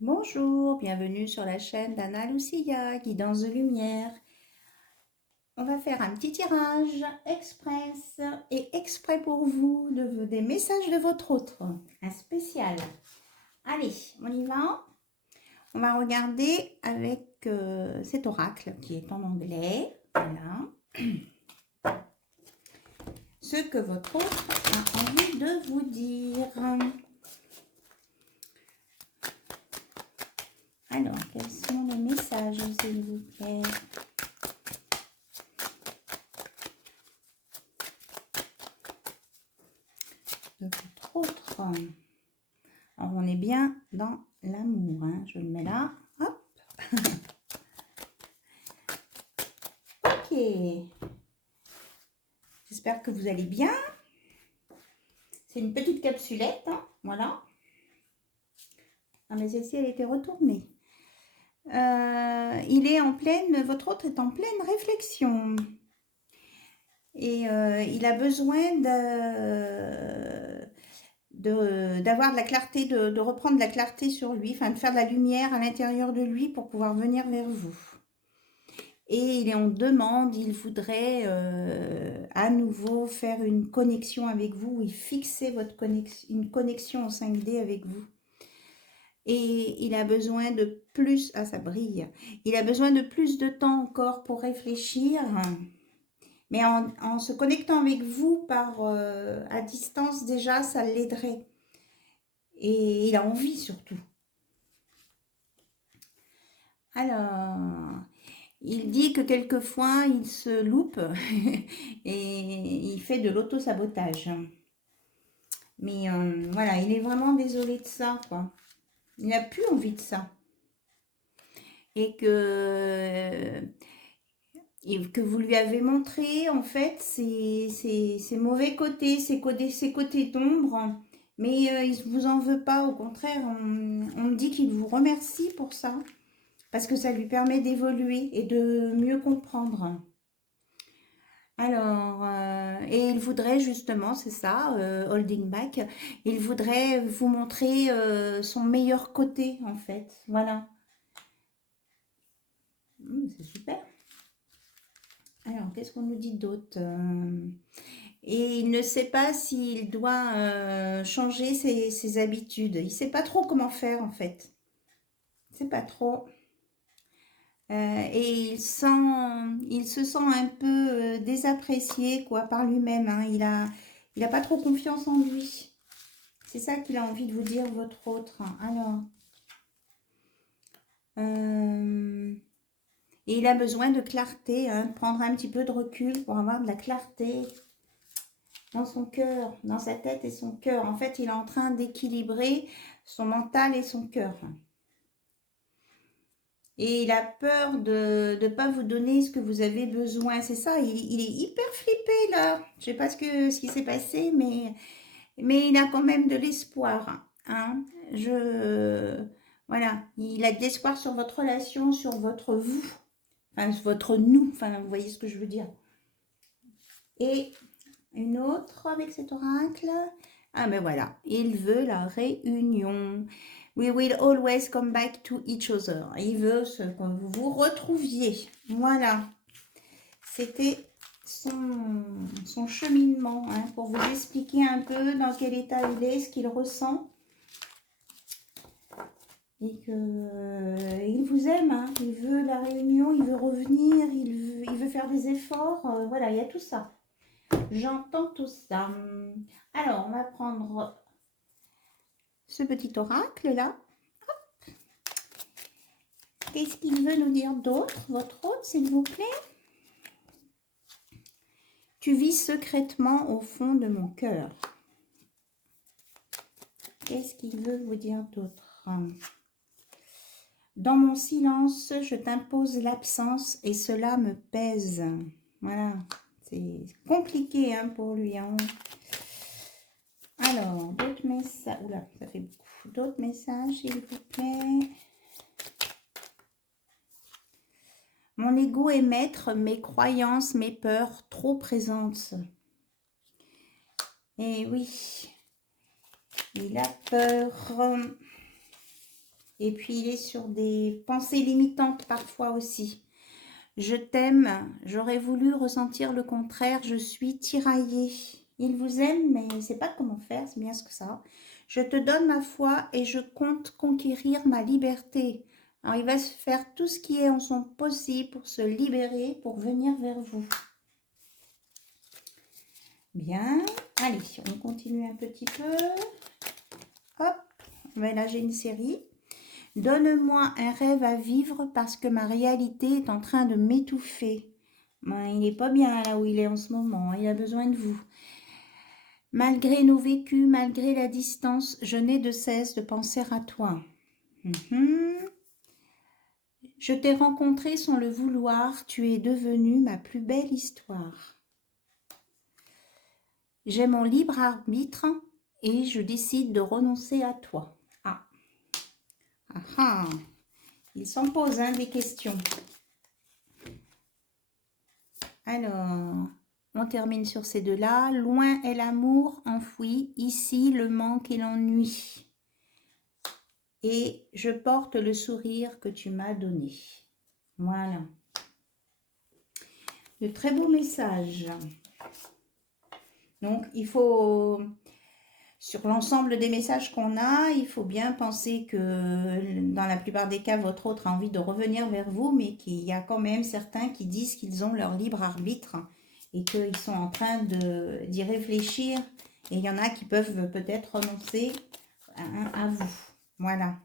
Bonjour, bienvenue sur la chaîne d'Anna Lucia, Guidance de Lumière. On va faire un petit tirage express et exprès pour vous des messages de votre autre, un spécial. Allez, on y va. On va regarder avec cet oracle qui est en anglais. Voilà. Ce que votre autre a envie de vous dire. Alors, quels sont les messages, s'il vous plaît? De votre autre. Alors, on est bien dans l'amour. Hein. Je le mets là. Hop. Ok. J'espère que vous allez bien. C'est une petite capsulette. Hein. Voilà. Ah, mais celle-ci, elle était retournée. Il est en pleine, votre autre est en pleine réflexion. Et il a besoin d'avoir de la clarté, de reprendre de la clarté sur lui, enfin de faire de la lumière à l'intérieur de lui pour pouvoir venir vers vous. Et il est en demande, il voudrait à nouveau faire une connexion avec vous et fixer une connexion en 5D avec vous. Et il a besoin de plus, ah ça brille, il a besoin de plus de temps encore pour réfléchir, mais en se connectant avec vous à distance déjà, ça l'aiderait. Et il a envie surtout. Alors, il dit que quelquefois, il se loupe et il fait de l'auto-sabotage. Mais voilà, il est vraiment désolé de ça, quoi. Il n'a plus envie de ça. Et que vous lui avez montré, en fait, ses mauvais côtés, ses côtés d'ombre. Mais il ne vous en veut pas, au contraire, on me dit qu'il vous remercie pour ça. Parce que ça lui permet d'évoluer et de mieux comprendre. Alors, et il voudrait justement, c'est ça, holding back, il voudrait vous montrer son meilleur côté, en fait. Voilà. C'est super. Alors, qu'est-ce qu'on nous dit d'autre? Et il ne sait pas s'il doit changer ses habitudes. Il ne sait pas trop comment faire, en fait. Il ne sait pas trop. Et il se sent un peu désapprécié quoi, par lui-même. Hein. Il a pas trop confiance en lui. C'est ça qu'il a envie de vous dire, votre autre. Alors, et il a besoin de clarté, hein, de prendre un petit peu de recul pour avoir de la clarté dans son cœur, dans sa tête et son cœur. En fait, il est en train d'équilibrer son mental et son cœur. Et il a peur de ne pas vous donner ce que vous avez besoin. C'est ça, il est hyper flippé là. Je sais pas ce qui s'est passé, mais il a quand même de l'espoir. Hein. Voilà, il a de l'espoir sur votre relation, sur votre vous, enfin sur votre nous, enfin vous voyez ce que je veux dire. Et une autre avec cet oracle. Ah ben voilà, il veut la réunion. We will always come back to each other. Il veut que vous vous retrouviez. Voilà. C'était son cheminement hein, pour vous expliquer un peu dans quel état il est, ce qu'il ressent. Et il vous aime, hein. Il veut la réunion, il veut revenir, il veut faire des efforts. Voilà, il y a tout ça. J'entends tout ça. Alors, on va prendre ce petit oracle là. Qu'est-ce qu'il veut nous dire d'autre, votre hôte, s'il vous plaît? Tu vis secrètement au fond de mon cœur. Qu'est-ce qu'il veut vous dire d'autre? Dans mon silence, je t'impose l'absence et cela me pèse. Voilà, c'est compliqué hein, pour lui. Hein. Alors, d'autres messages. Oula, ça fait beaucoup. D'autres messages, s'il vous plaît. Mon ego est maître, mes croyances, mes peurs trop présentes. Et oui, il a peur. Et puis, il est sur des pensées limitantes parfois aussi. Je t'aime, j'aurais voulu ressentir le contraire, je suis tiraillée. Il vous aime, mais il ne sait pas comment faire, c'est bien ce que ça. Je te donne ma foi et je compte conquérir ma liberté. Alors, il va se faire tout ce qui est en son possible pour se libérer, pour venir vers vous. Bien, allez, on continue un petit peu. Hop, ben là j'ai une série. Donne-moi un rêve à vivre parce que ma réalité est en train de m'étouffer. Ben, il n'est pas bien là où il est en ce moment, il a besoin de vous. Malgré nos vécus, malgré la distance, je n'ai de cesse de penser à toi. Je t'ai rencontré sans le vouloir, tu es devenu ma plus belle histoire. J'ai mon libre arbitre et je décide de renoncer à toi. Ah, ah, ah. Il s'en pose des questions. Alors, on termine sur ces deux-là. Loin est l'amour enfoui, ici le manque et l'ennui. Et je porte le sourire que tu m'as donné. Voilà. De très beaux messages. Donc, il faut, sur l'ensemble des messages qu'on a, il faut bien penser que dans la plupart des cas, votre autre a envie de revenir vers vous, mais qu'il y a quand même certains qui disent qu'ils ont leur libre arbitre et qu'ils sont en train d'y réfléchir. Et il y en a qui peuvent peut-être renoncer à vous. Voilà.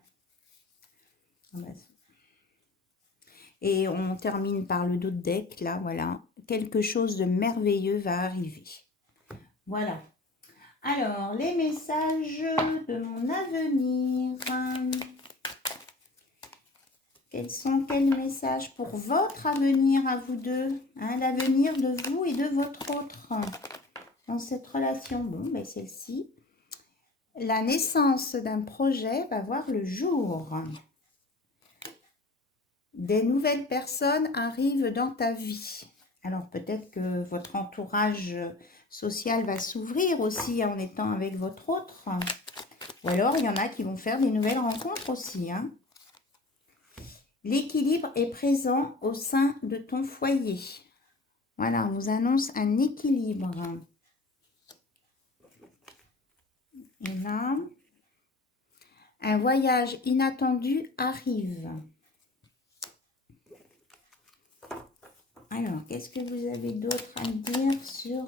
Et on termine par le dos de deck, là, voilà. Quelque chose de merveilleux va arriver. Voilà. Alors, les messages de mon avenir. Quels messages pour votre avenir à vous deux, l'avenir de vous et de votre autre dans cette relation? Bon, ben celle-ci. La naissance d'un projet va voir le jour. Des nouvelles personnes arrivent dans ta vie. Alors peut-être que votre entourage social va s'ouvrir aussi en étant avec votre autre. Ou alors il y en a qui vont faire des nouvelles rencontres aussi. L'équilibre est présent au sein de ton foyer. Voilà, on vous annonce un équilibre. Et là, un voyage inattendu arrive. Alors, qu'est-ce que vous avez d'autre à dire sur...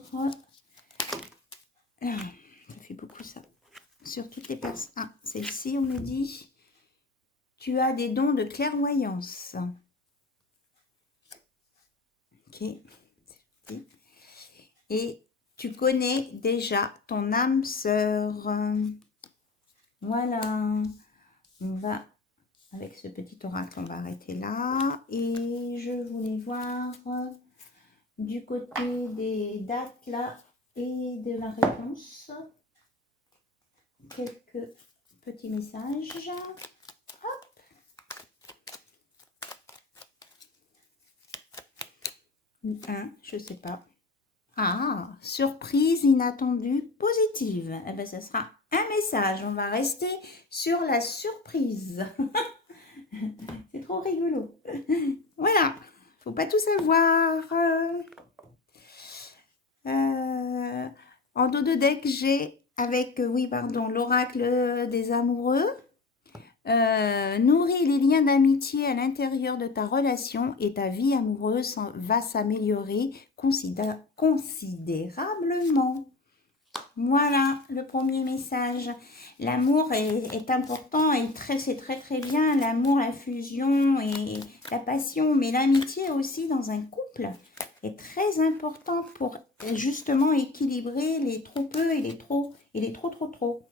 ça fait beaucoup ça. Sur toutes les personnes. Ah, celle-ci, on me dit... Tu as des dons de clairvoyance. Ok. Et tu connais déjà ton âme sœur. Voilà. On va... Avec ce petit oracle, on va arrêter là. Et je voulais voir du côté des dates là et de la réponse. Quelques petits messages. Hop. Je sais pas. Ah, surprise inattendue positive. Eh bien, ça sera un message. On va rester sur la surprise. C'est trop rigolo. Voilà. Faut pas tout savoir. En dos de deck, j'ai avec, l'oracle des amoureux. Nourris les liens d'amitié à l'intérieur de ta relation et ta vie amoureuse va s'améliorer considérablement. Voilà le premier message. L'amour est important et c'est très très bien. L'amour, la fusion et la passion, mais l'amitié aussi dans un couple est très important pour justement équilibrer les trop peu et les trop trop.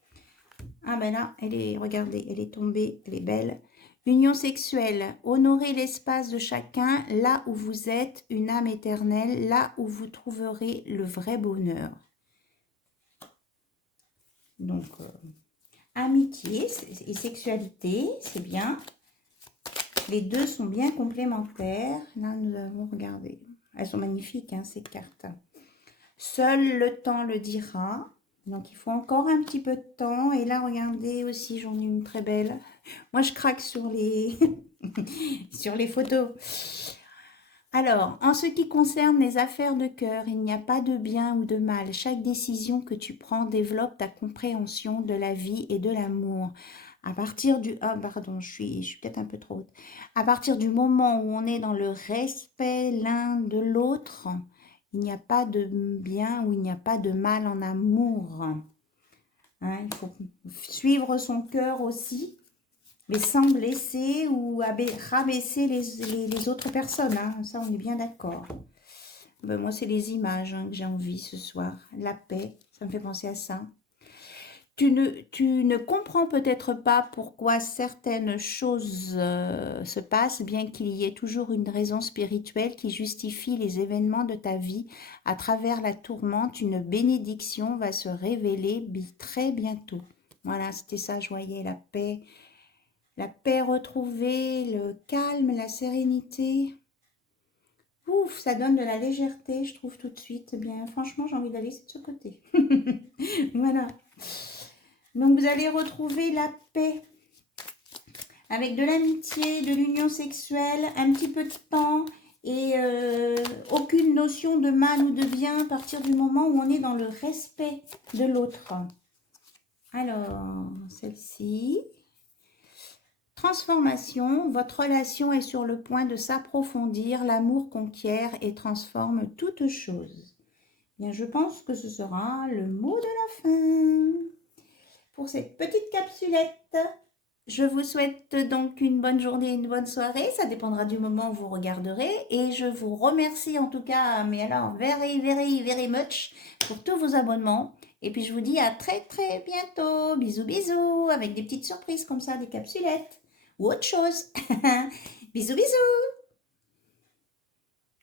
Ah ben là, regardez, elle est tombée, elle est belle. Union sexuelle, honorez l'espace de chacun, là où vous êtes, une âme éternelle, là où vous trouverez le vrai bonheur. Donc, amitié et sexualité, c'est bien. Les deux sont bien complémentaires. Là, nous avons regardé. Elles sont magnifiques, ces cartes. Seul le temps le dira. Donc, il faut encore un petit peu de temps. Et là, regardez aussi, j'en ai une très belle. Moi, je craque sur les, sur les photos. Alors, en ce qui concerne les affaires de cœur, il n'y a pas de bien ou de mal. Chaque décision que tu prends développe ta compréhension de la vie et de l'amour. À partir du... Ah, pardon, je suis peut-être un peu trop haute. À partir du moment où on est dans le respect l'un de l'autre, il n'y a pas de bien ou il n'y a pas de mal en amour. Hein, il faut suivre son cœur aussi, mais sans blesser ou rabaisser les autres personnes. Hein. Ça, on est bien d'accord. Ben, moi, c'est les images que j'ai envie ce soir. La paix, ça me fait penser à ça. Tu ne comprends peut-être pas pourquoi certaines choses se passent, bien qu'il y ait toujours une raison spirituelle qui justifie les événements de ta vie. À travers la tourmente, une bénédiction va se révéler très bientôt. Voilà, c'était ça, je voyais la paix retrouvée, le calme, la sérénité. Ouf, ça donne de la légèreté, je trouve tout de suite. Bien, franchement, j'ai envie d'aller de ce côté. Voilà. Donc, vous allez retrouver la paix avec de l'amitié, de l'union sexuelle, un petit peu de temps et aucune notion de mal ou de bien à partir du moment où on est dans le respect de l'autre. Alors, celle-ci. Transformation, votre relation est sur le point de s'approfondir, l'amour conquiert et transforme toute chose. Bien, je pense que ce sera le mot de la fin pour cette petite capsulette. Je vous souhaite donc une bonne journée, une bonne soirée. Ça dépendra du moment où vous regarderez. Et je vous remercie en tout cas, mais alors very, very, very much pour tous vos abonnements. Et puis je vous dis à très, très bientôt. Bisous, bisous, avec des petites surprises comme ça, des capsulettes ou autre chose. Bisous, bisous.